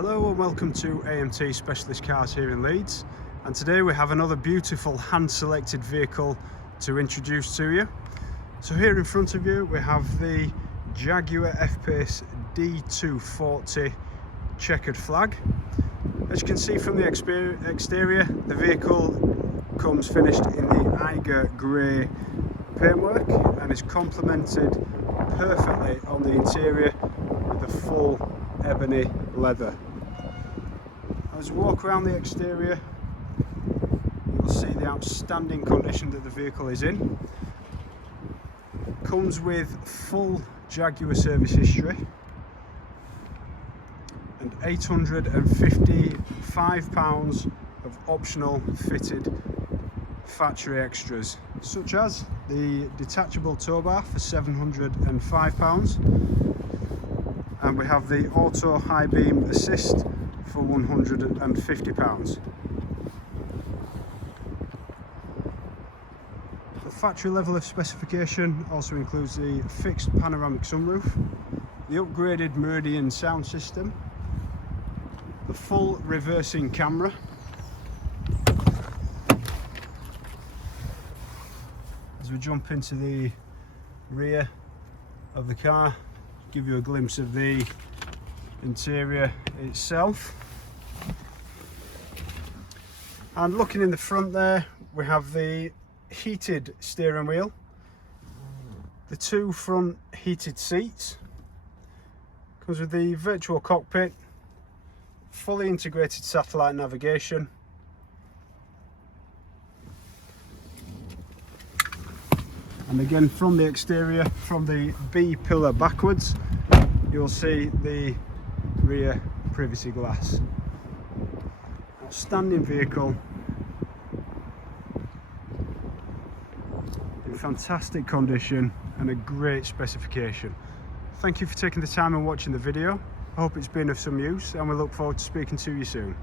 Hello and welcome to AMT Specialist Cars here in Leeds, and today we have another beautiful hand-selected vehicle to introduce to you. So here in front of you we have the Jaguar F-Pace D240 Chequered flag. As you can see from the exterior, the vehicle comes finished in the Eiger Grey paintwork and is complemented perfectly on the interior with the full ebony leather. As we walk around the exterior, you'll see the outstanding condition that the vehicle is in. Comes with full Jaguar service history and £855 of optional fitted factory extras, such as the Detachable Tow Bar for £705, and we have the Auto High Beam Assist for £150. The factory level of specification also includes the fixed panoramic sunroof, the upgraded Meridian sound system, the full reversing camera, as we jump into the rear of the car, give you a glimpse of the interior itself. And looking in the front there, we have the heated steering wheel, the two front heated seats, comes with the virtual cockpit, fully integrated satellite navigation, and again from the exterior, from the B pillar backwards, you'll see the rear privacy glass. Outstanding vehicle in fantastic condition and a great specification. Thank you for taking the time and watching the video. I hope it's been of some use, and we look forward to speaking to you soon.